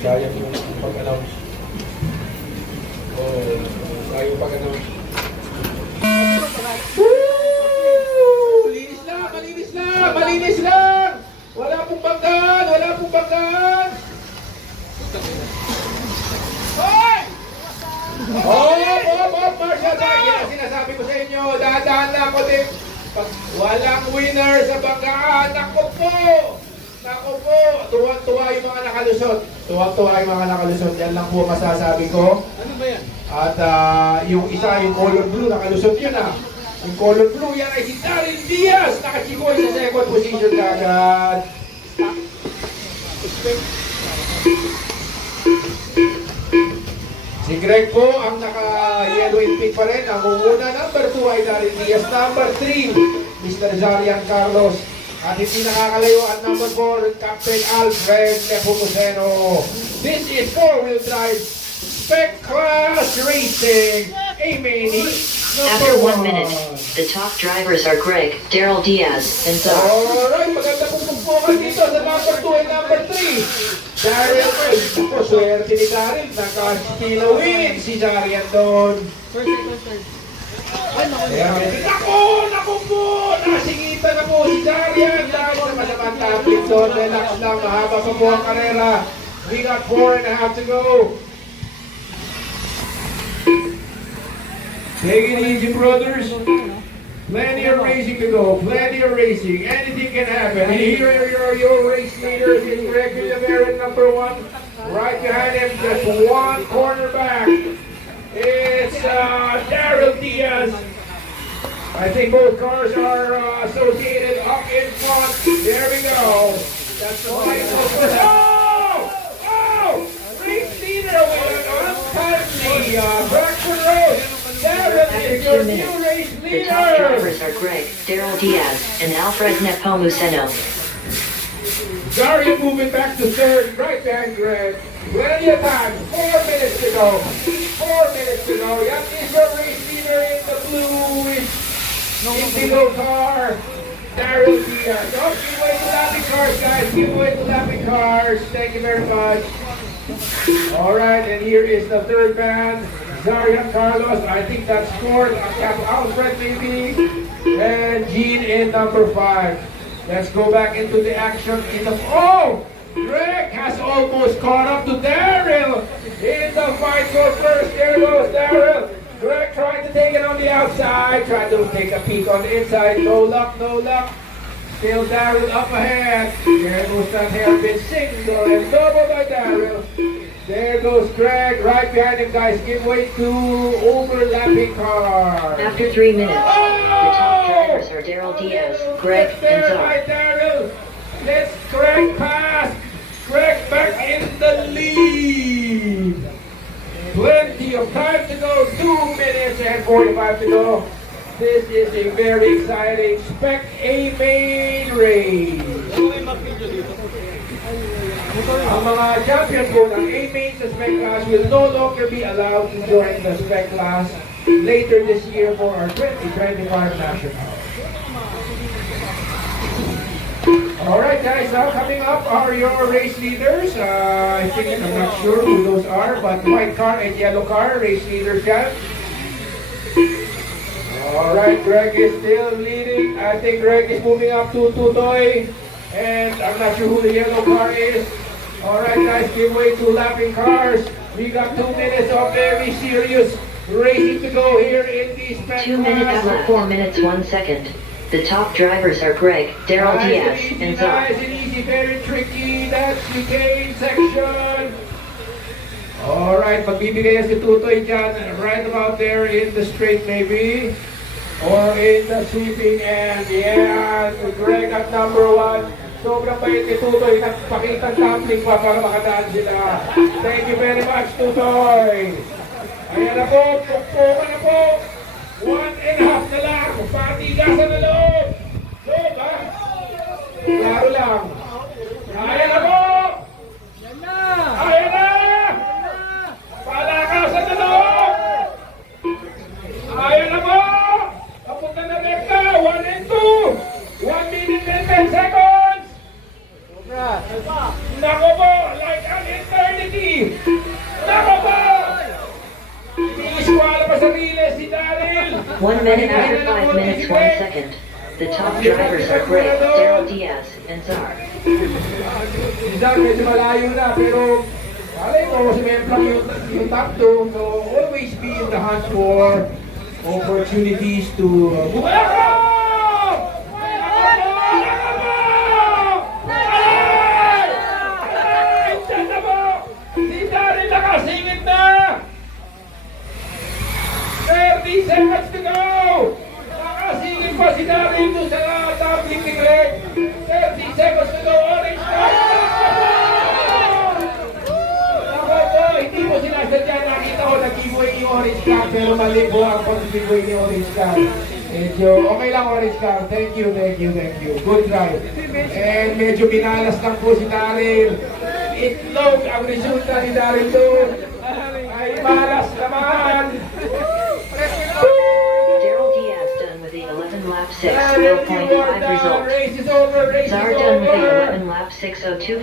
Sayang yung pag-announce. Oh, sayang yung pag-announce. Woo! Linis lang, malinis lang, malinis lang! Wala pong banggaan, wala pong banggaan! Hoy! Marshall, yan sinasabi ko sa inyo, dahan-dahan lang ko din. Pag walang winner sa banggaan, naku po! Naku po! Tuwang-tuwa yung mga nakalusot. Tuwang-tuwa yung mga nakalusot. Yan lang po masasabi ko. Ano ba yan? At yung isa, yung color blue, nakalusot yun ah. Yung color blue, yan ay si Daryl Diaz. Nakachikoy sa second position kagad. Si Greg po ang naka-yellow and pink pa rin. Ang muna, number 2 ay Daryl Diaz. Number 3, Mr. Zarian Carlos. At hindi nakakalayo at number 4, Captain Alfred Nepomuceno. This is 4-wheel drive Spec Class Racing. Amen. After 1 minute, the top drivers are Greg, Daryl Diaz, and Zar. Alright, maganda pong pagpukan dito sa number 2 and number 3. Daryl, ako, swerte ni Daryl. Naka-kilawin si Zarian doon. First, second, third. Ay, Naku po! Nasingitan na po si Zarian dahil sa masamang topic doon. Relax lang, mahaba pa po ang karera. We got 4.5 to go. Take it easy, brothers. Plenty of racing to go. Plenty of racing. Anything can happen. Here are your race leaders in Greg Villaveran, number 1. Right behind him, just one corner back. It's Daryl Diaz. I think both cars are associated up in front. There we go. That's the final. Oh! Race leader with an untimely Blackwood Road. Daryl is your new race The top leader. drivers are Greg, Daryl Diaz, and Alfred Nepomuceno. Daryl moving back to third, right behind Greg. Plenty of time. 4 minutes to go. 4 minutes to go. That is your race leader in the blue Indigo car. Daryl Diaz. Oh, give away the lapping cars, guys. Give away the lapping cars. Thank you very much. All right, and here is the third band. Zarian Carlos. I think that's fourth. Cap Alfred maybe. And Gene in number 5. Let's go back into the action in the... Oh! Greg has almost caught up to Daryl in the fight for first. There goes Daryl. Greg trying to take it on the outside. Trying to take a peek on the inside. No luck, no luck. Still Daryl up ahead. There goes that hairpin single and double by Daryl. There goes Greg right behind him, guys. Give way to overlapping cars. After 3 minutes, the top drivers are Daryl Diaz, Greg, and Zar. Daryl. Let's Greg pass. Greg back in the lead. Plenty of time to go. 2 minutes and 45 to go. This is a very exciting Spec A main race. Ang mga champion po ng A main sa Spec class will no longer be allowed to join the Spec class later this year for our 2025 national. Alright guys, now coming up are your race leaders. I think I'm not sure who those are, but white car and yellow car, race leaders yan. Alright, Greg is still leading. I think Greg is moving up to Tutoy. And I'm not sure who the yellow car is. Alright guys, give way to lapping cars. We got 2 minutes of very serious racing to go here in the Spec 2 minutes left, 4 minutes, 1 second. The top drivers are Greg, Daryl Diaz, and Zar. Nice and easy, very tricky. That's chicane section. Alright, magbibigay yan si Tutoy dyan. Right about there in the straight maybe. Or in the sweeping end. Yeah, Greg at number 1. Sobrang bait ni Tutoy. Nagpakitang tumbling pa para makadaan sila. Thank you very much, Tutoy. Ayan na po, pukpukan na po. 1.5 na lang. Patigasan na loob. Loob, ha? Klaro lang. Ayan na po. Ayan na. Palakasan na loob. Ayan na po. Papunta na rekta. 1 and 2. 1 minute and 10 seconds. Nako po, like an eternity. Nako po! Iniiswala pa sa riles si Daryl. 1 minute after 5 minutes 1 second. The top drivers are Greg, Daryl Diaz, and Czar. Si Daryl medyo malayo na, pero alay mo, si Memplang yung top 2. So, always be in the hunt for opportunities to... Si Daryl nakasingit na! 30 seconds to go! Nakasingit pa si Daryl doon sa tabling ni Greg. 30 seconds to go, orange card! Ako po, hindi mo sinasadya. Nakita ko, nag-giveaway yung orange card, pero mali po ang pag-giveaway ni orange card. Medyo, okay lang orange card. Thank you, thank you, thank you. Good drive. And medyo binalas lang po si Daryl. Itlog ang resulta ni Daryl doon. Ay malas naman. Daryl Diaz done with the 11 lap 6, 0.5 result. Race is over, race Czar is done with the over. 11 lap 602.